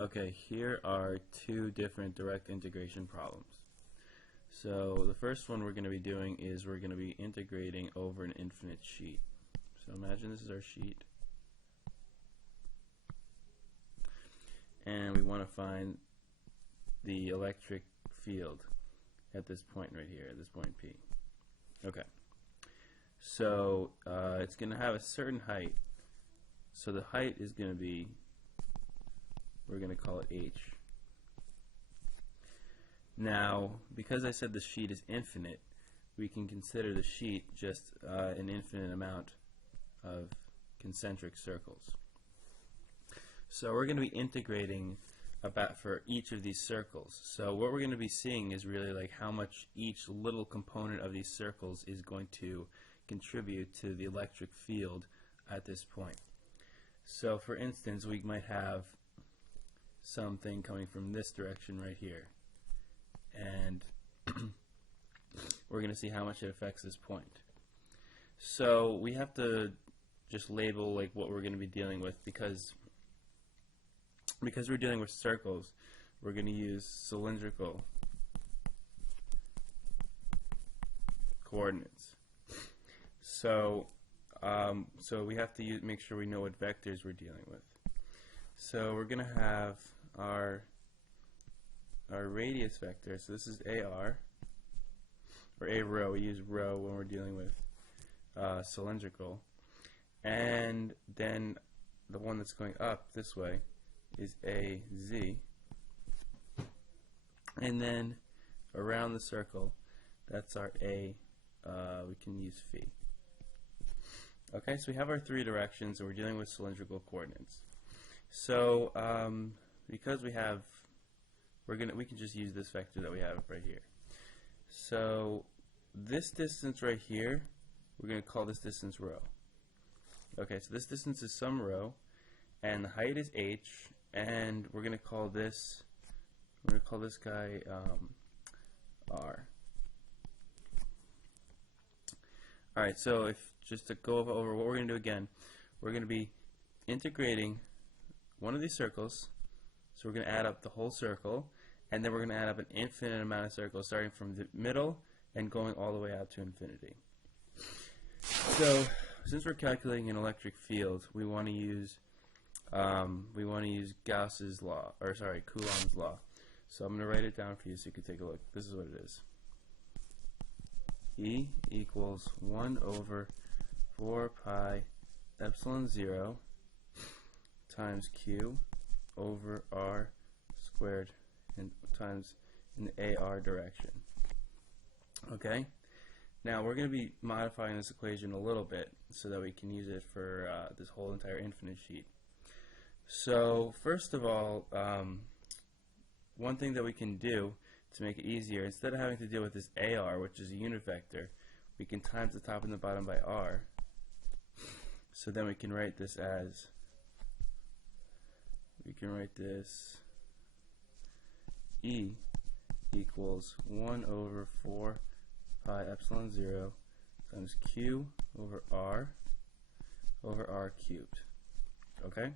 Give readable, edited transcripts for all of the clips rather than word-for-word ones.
Okay, here are two different direct integration problems. So the first one we're going to be doing is we're going to be integrating over an infinite sheet. So imagine this is our sheet, and we want to find the electric field at this point right here, at this point P. Okay, so it's going to have a certain height. So the height is going to be, we're going to call it h. Now, because I said the sheet is infinite, we can consider the sheet just an infinite amount of concentric circles. So we're going to be integrating about for each of these circles. So what we're going to be seeing is really like how much each little component of these circles is going to contribute to the electric field at this point. So for instance, we might have something coming from this direction right here, and we're going to see how much it affects this point. So we have to just label like what we're going to be dealing with, because we're dealing with circles, we're going to use cylindrical coordinates. So we have to make sure we know what vectors we're dealing with. So we're going to have our radius vector. So this is AR, or A rho. We use rho when we're dealing with cylindrical. And then the one that's going up this way is AZ. And then around the circle, that's our A. We can use phi. Okay, so we have our three directions, and we're dealing with cylindrical coordinates. So because we can just use this vector that we have right here. So this distance right here, we're going to call this distance rho. Okay, so this distance is some rho, and the height is h, and we're going to call this guy r. All right, so just to go over what we're going to do again, we're going to be integrating one of these circles. So we're going to add up the whole circle, and then we're going to add up an infinite amount of circles starting from the middle and going all the way out to infinity. So since we're calculating an electric field, we want to use Gauss's law, or sorry, Coulomb's law. So I'm going to write it down for you so you can take a look. This is what it is. E equals 1 over 4 pi epsilon 0 times Q over R squared times in the AR direction. Okay? Now we're going to be modifying this equation a little bit so that we can use it for this whole entire infinite sheet. So first of all, one thing that we can do to make it easier, instead of having to deal with this AR, which is a unit vector, we can times the top and the bottom by R. So then we can write this as, E equals 1 over 4 pi epsilon 0 times Q over R cubed. Okay?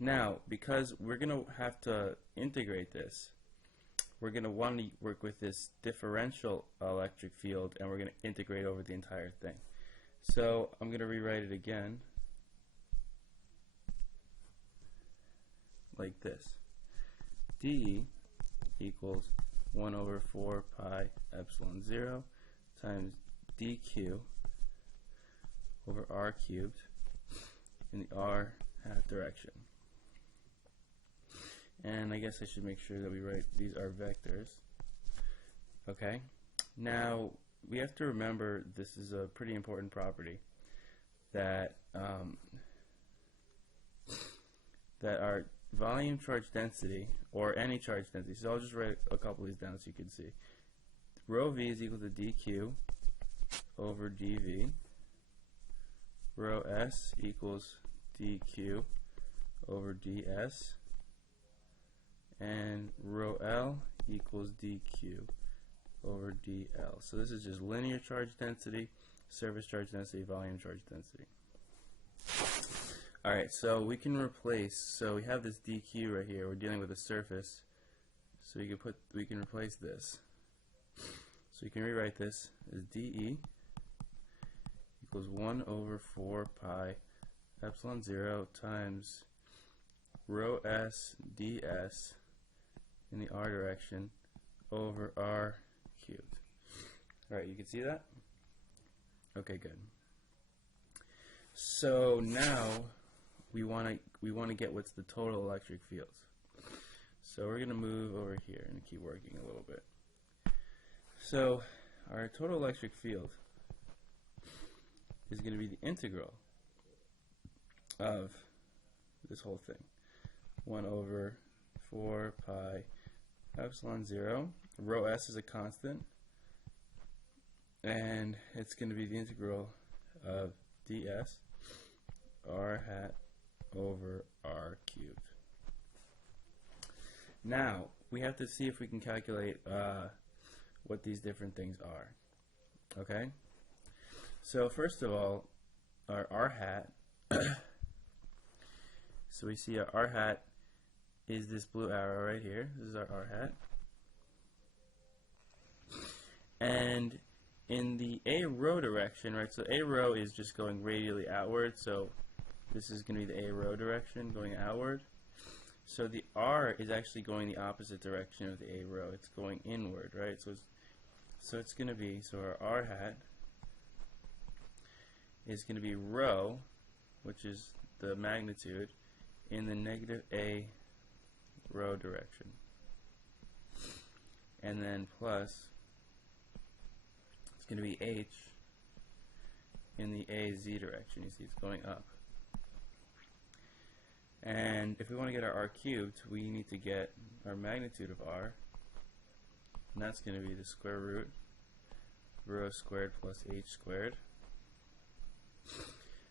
Now, because we're going to have to integrate this, we're going to want to work with this differential electric field, and we're going to integrate over the entire thing. So I'm going to rewrite it again like this. dE equals 1 over 4 pi epsilon 0 times dq over r cubed in the r hat direction. And I guess I should make sure that we write these are vectors. Okay. Now we have to remember this is a pretty important property, that that our volume charge density, or any charge density, so I'll just write a couple of these down so you can see. Rho v is equal to dq over dv. Rho s equals dq over ds. And rho L equals dq over dl. So this is just linear charge density, surface charge density, volume charge density. Alright, so we can replace, so we have this dq right here, we're dealing with a surface, so we can replace this. So you can rewrite this as dE equals 1 over 4 pi epsilon 0 times rho s ds in the r direction over r cubed. Alright, you can see that? Okay, good. So now we want to get what's the total electric field. So we're going to move over here and keep working a little bit. So our total electric field is going to be the integral of this whole thing. 1 over 4 pi epsilon 0. Rho s is a constant, and it's going to be the integral of ds r hat over r cubed. Now we have to see if we can calculate what these different things are. Okay? So first of all, our r hat, so we see our r hat is this blue arrow right here. This is our r hat. And in the a rho direction, right, so a rho is just going radially outward, so this is going to be the a rho direction going outward. So the r is actually going the opposite direction of the a rho. It's going inward, right? So it's going to be, so our r hat is going to be rho, which is the magnitude, in the negative a rho direction. And then plus, it's going to be h in the az direction. You see it's going up. And if we want to get our r cubed, we need to get our magnitude of r, and that's going to be the square root rho squared plus h squared,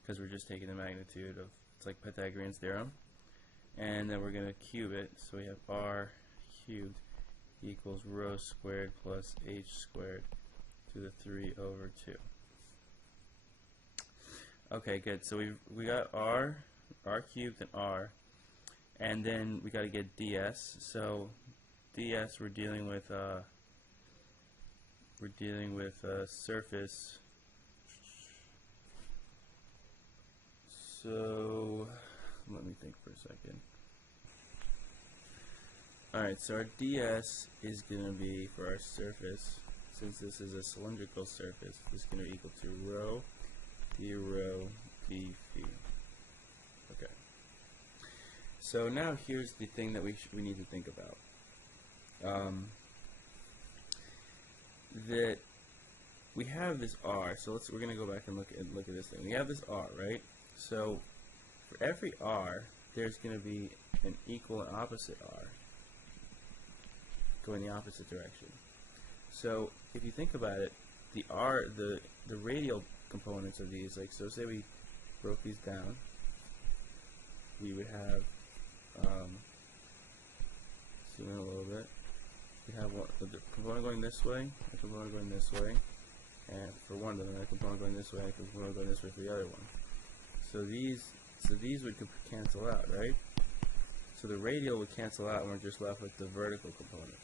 because we're just taking the magnitude of, it's like Pythagorean's theorem. And then we're going to cube it, so we have r cubed equals rho squared plus h squared to the 3 over 2. Okay, good. So we got r cubed and r, and then we got to get ds. So ds, we're dealing with a surface. So let me think for a second. Alright, so our ds is going to be, for our surface, since this is a cylindrical surface, this is going to equal to rho d phi. Okay. So now here's the thing that we need to think about. That we have this r. So we're going to go back and look at this thing. We have this r, right? So for every r, there's going to be an equal and opposite r going the opposite direction. So if you think about it, the radial components of these, like, so say we broke these down, we would have, zoom in a little bit, we have the component going this way, a component going this way, and for one of them, a component going this way, and a component going this way for the other one. So these would cancel out, right? So the radial would cancel out, and we're just left with the vertical components.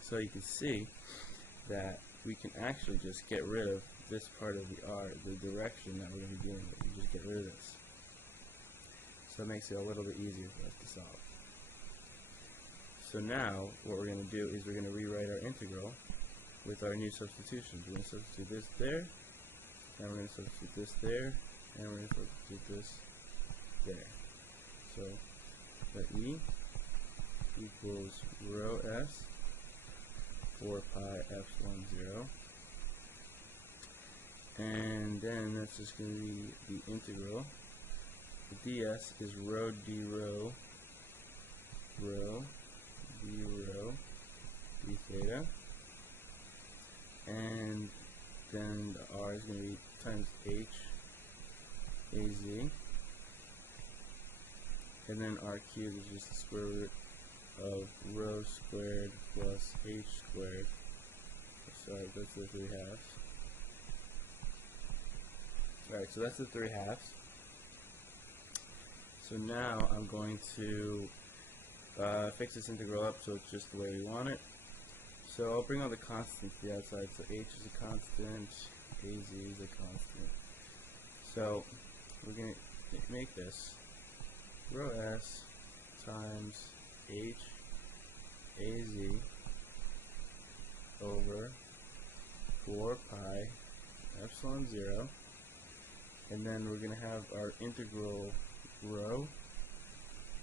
So you can see that we can actually just get rid of this part of the r, the direction that we're going to be dealing with. You just get rid of this. So it makes it a little bit easier for us to solve. So now what we're going to do is we're going to rewrite our integral with our new substitutions. We're going to substitute this there, and we're going to substitute this there, and we're going to substitute this there. So let E equals rho s 4 pi epsilon 0, and then that's just going to be the integral. The ds is rho d rho d theta, and then the r is going to be times h az, and then r cubed is just the square root of rho squared plus h squared. Sorry, that's the 3 halves. Alright, so that's the 3 halves. So now I'm going to fix this integral up so it's just the way we want it. So I'll bring all the constants to the outside. So h is a constant, az is a constant. So we're going to make this rho s times h az over 4 pi epsilon 0, and then we're going to have our integral rho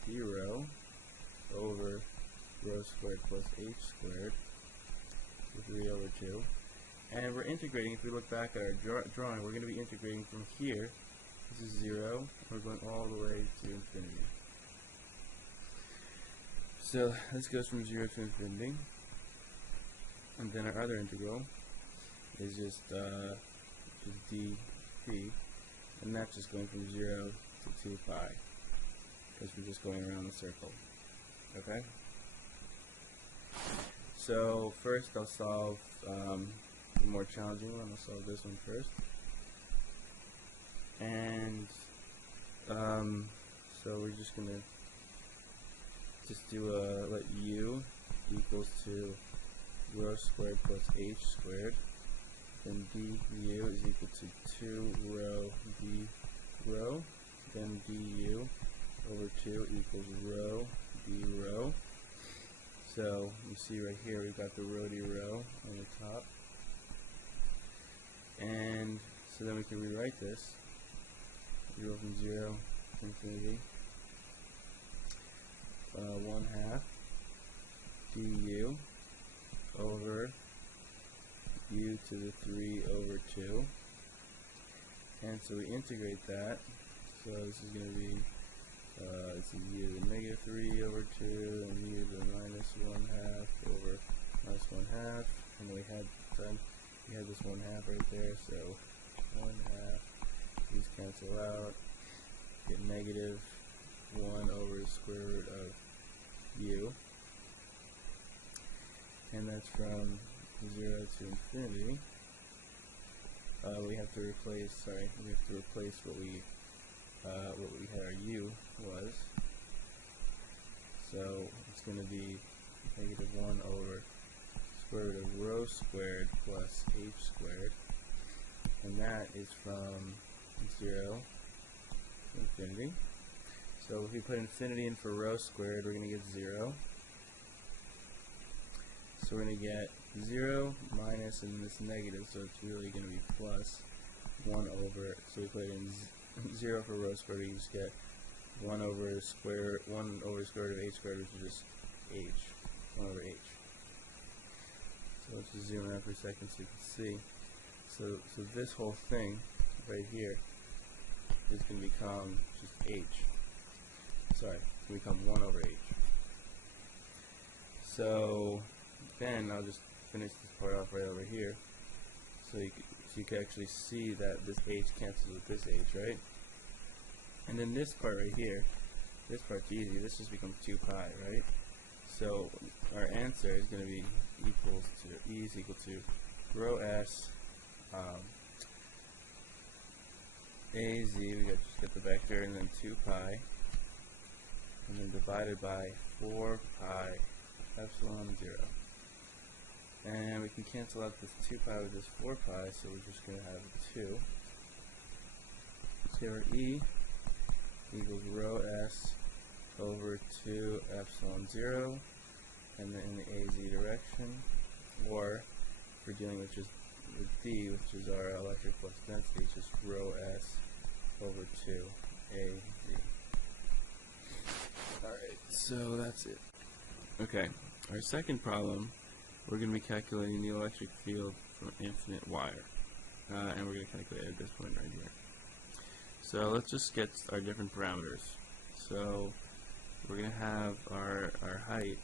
d rho over rho squared plus h squared with 3 over 2. And we're integrating, if we look back at our drawing, we're going to be integrating from here. This is 0. We're going all the way to infinity. So this goes from 0 to infinity. And then our other integral is just dp, and that's just going from 0 to 2 pi, because we're just going around the circle. Okay? So first I'll solve the more challenging one. I'll solve this one first. And so we're just going to do let u equals to rho squared plus h squared. Then du is equal to 2 rho d rho. Then du over 2 equals rho d rho. So you see right here we've got the rho d rho on the top. And so then we can rewrite this. We go from 0 to infinity. 1/2 du over u to the 3 over 2. And so we integrate that. So this is going to be this is u to the negative 3 over 2, and u to the minus 1/2 over minus 1/2. And we had this 1/2 right there, so 1/2. These cancel out. Get negative 1 over the square root of u. And that's from 0 to infinity. We have to replace what we had our u was. So it's going to be negative 1 over square root of rho squared plus h squared, and that is from 0 to infinity. So if we put infinity in for rho squared, we're going to get 0. So we're going to get 0 minus and this negative, so it's really going to be plus 1 over, so we put in 0 for rho squared, we just get 1 over the square root of h squared, which is just h, 1 over h. So let's just zoom out for a second so you can see. So this whole thing right here is going to become just h. Sorry, it's going to become 1 over h. So then I'll just finish this part off right over here, so you can actually see that this h cancels with this h, right? And then this part right here, this part's easy. This just becomes 2 pi, right? So our answer is going to be equals to E is equal to rho s az. We just get the vector, and then 2 pi, and then divided by 4 pi epsilon 0. And we can cancel out this 2 pi with this 4 pi, so we're just going to have 2. So our E equals rho s over 2 epsilon 0, and then in the az direction, or if we're dealing with just with D, which is our electric flux density, it's just rho s over 2 az. Alright, so that's it. Okay, our second problem, we're going to be calculating the electric field from an infinite wire. And we're going to calculate it at this point right here. So let's just get our different parameters. So we're going to have our height.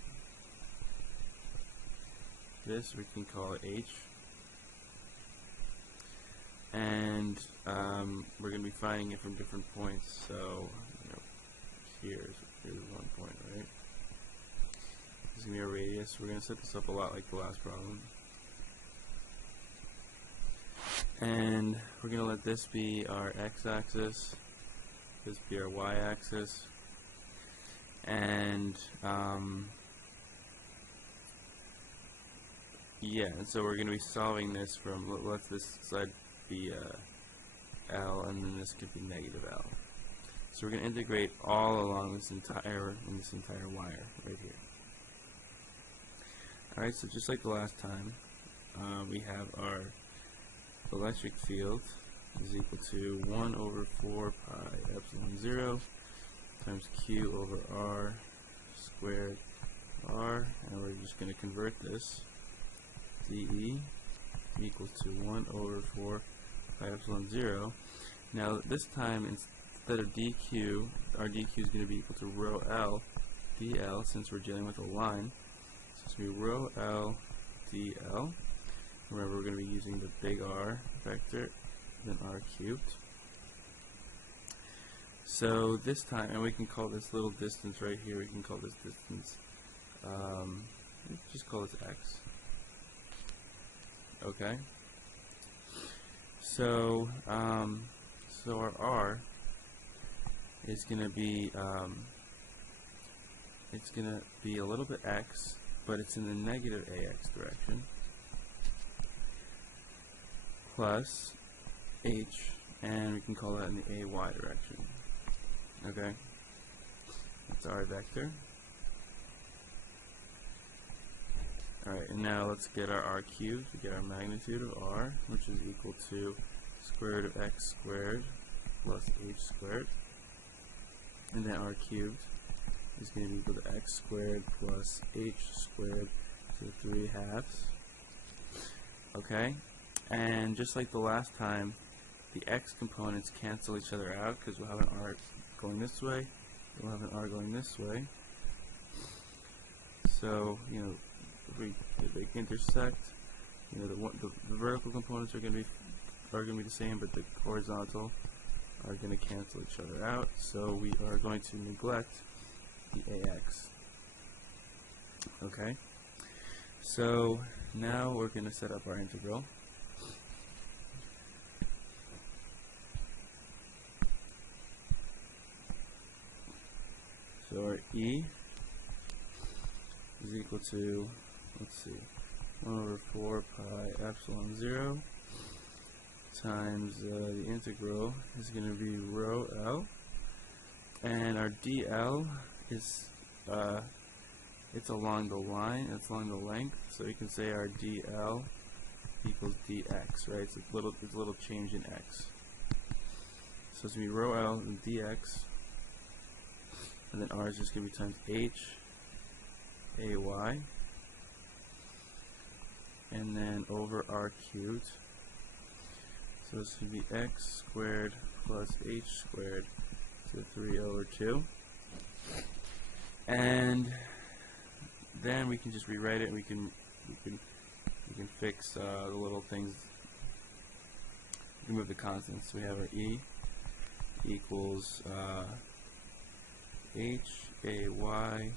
This we can call it h. And we're going to be finding it from different points. So here's 1 point, right? This is going to be a radius. We're going to set this up a lot like the last problem. And we're going to let this be our x-axis, this be our y-axis, and yeah, and so we're going to be solving this from, let this side be L, and then this could be negative L. So we're going to integrate all along this entire wire right here. Alright, so just like the last time, we have our electric field is equal to 1 over 4 pi epsilon 0 times Q over R squared R, and we're just going to convert this dE equals to 1 over 4 pi epsilon 0. Now this time, instead of dq, our dq is going to be equal to rho L dl, since we're dealing with a line. So it's going to be rho L dl. Remember, we're going to be using the big R vector, then R cubed. So this time, and we can call this little distance right here, we can call this distance, just call this x. Okay. So, so our R is going to be, it's going to be a little bit x, but it's in the negative ax direction, plus h, and we can call that in the ay direction. Okay, that's our vector. Alright, and now let's get our R cubed. We get our magnitude of R, which is equal to square root of x squared plus h squared. And then R cubed is going to be equal to x squared plus h squared to the 3/2. Okay, and just like the last time, the x components cancel each other out because we'll have an R going this way, we'll have an R going this way. So, you know, if they intersect, you know, the vertical components are going to be the same, but the horizontal are going to cancel each other out. So we are going to neglect the ax. Okay. So now we're going to set up our integral. So our E is equal to, let's see, 1 over 4 pi epsilon 0 times the integral is going to be rho L, and our dl is it's along the line, it's along the length, so you can say our dl equals dx, right? So it's a little change in x. So it's going to be rho L and dx, and then R is just going to be times h ay, and then over R cubed. So this would be x squared plus h squared to 3 over 2. And then we can just rewrite it. We can fix the little things. We can move the constants. So we have our E equals h ay.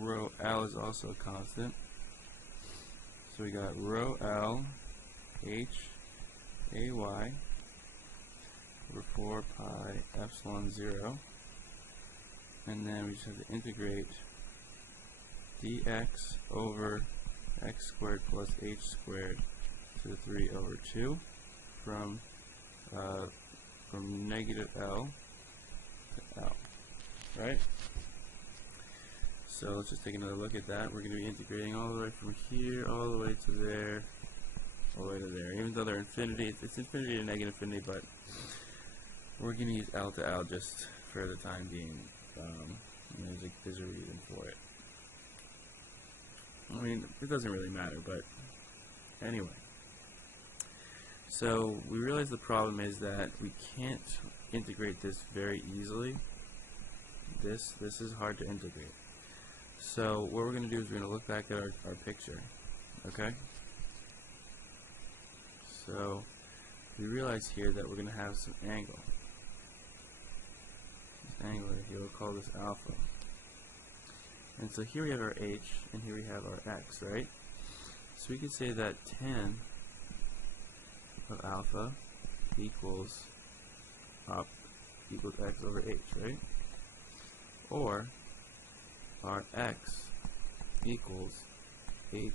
Rho L is also a constant. So we got rho L h ay over 4 pi epsilon 0, and then we just have to integrate dx over x squared plus h squared to the 3 over 2 from negative L to L, right? So let's just take another look at that. We're going to be integrating all the way from here all the way to there, all the way to there. Even though they're infinity, it's infinity to negative infinity, but we're going to use L to L just for the time being. There's a reason for it. I mean, it doesn't really matter, but anyway. So we realize the problem is that we can't integrate this very easily. This is hard to integrate. So what we're going to do is we're going to look back at our picture, okay? So we realize here that we're going to have some angle. This angle right here, we'll call this alpha. And so here we have our h, and here we have our x, right? So we could say that tan of alpha equals up equals x over h, right? Or our x equals h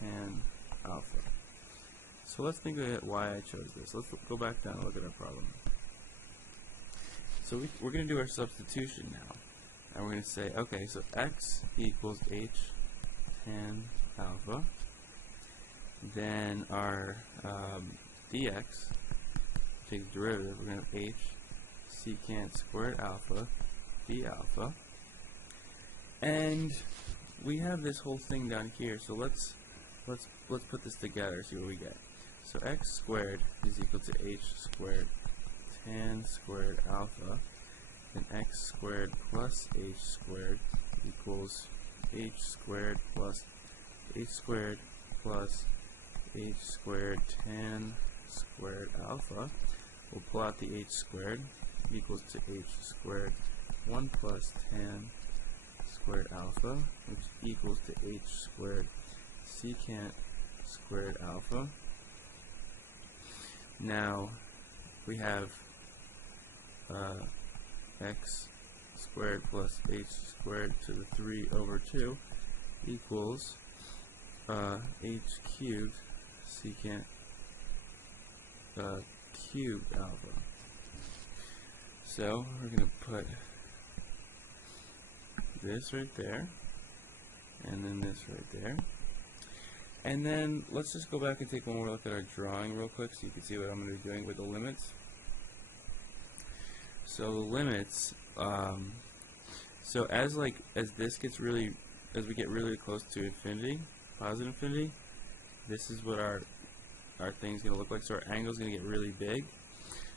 tan alpha. So let's think about why I chose this. Let's go back down and look at our problem. So we're going to do our substitution now. And we're going to say, okay, so x equals h tan alpha. Then our dx, take the derivative, we're going to have h secant squared alpha d alpha. And we have this whole thing down here, so let's put this together, see what we get. So x squared is equal to h squared tan squared alpha, and x squared plus h squared equals h squared plus h squared plus h squared tan squared alpha. We'll pull out the h squared equals to h squared 1 plus tan squared alpha, which equals to h squared secant squared alpha. Now we have x squared plus h squared to the 3 over 2 equals h cubed secant cubed alpha. So we're going to put this right there, and then this right there. And then let's just go back and take one more look at our drawing real quick so you can see what I'm going to be doing with the limits. So the limits, so as this gets really, as we get really close to infinity, positive infinity, this is what our thing's going to look like. So our angle's going to get really big.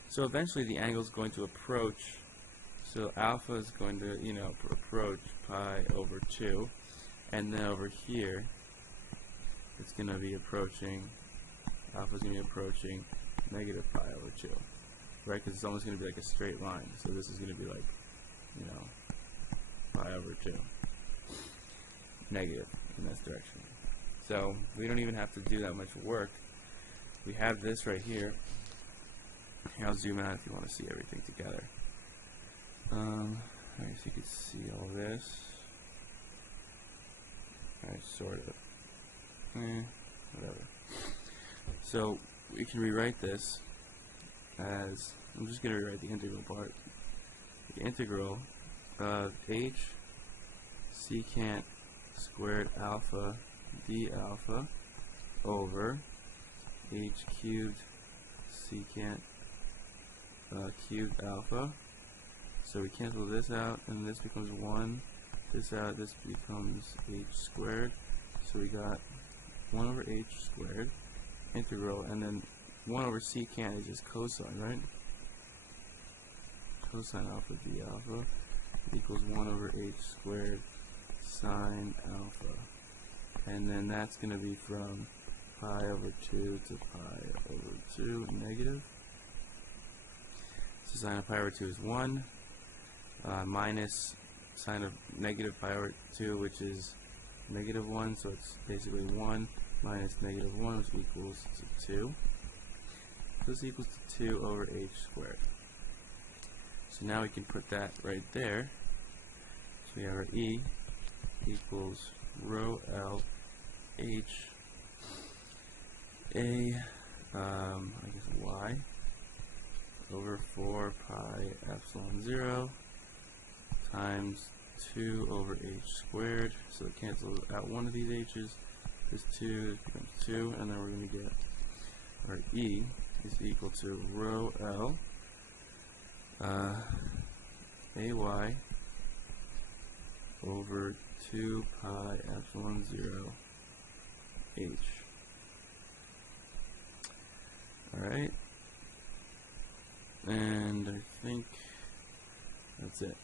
So eventually the angle is going to approach, so alpha is going to, approach pi over 2, and then over here it's going to be approaching, alpha is going to be approaching negative pi over 2, right? Because it's almost going to be like a straight line. So this is going to be like, pi over 2, negative in this direction. So we don't even have to do that much work. We have this right here. Here, I'll zoom out if you want to see everything together. Alright, so you can see all this. Alright, sort of. Whatever. So we can rewrite this as, I'm just going to rewrite the integral part. The integral of h secant squared alpha d alpha over h cubed secant cubed alpha. So we cancel this out, and this becomes 1. This out, this becomes h squared. So we got 1 over h squared integral, and then 1 over secant is just cosine, right? Cosine alpha d alpha equals 1 over h squared sine alpha. And then that's going to be from pi over 2 to pi over 2 negative. So sine of pi over 2 is 1, minus sine of negative pi over 2, which is negative 1, so it's basically 1 minus negative 1, which equals to 2. So this equals to 2 over h squared. So now we can put that right there. So we have our E equals rho L H A, I guess Y, over 4 pi epsilon 0 times 2 over h squared. So it cancels out one of these h's. This 2 becomes 2, and then we're going to get our E is equal to rho L AY over 2 pi epsilon 0 h. Alright, and I think that's it.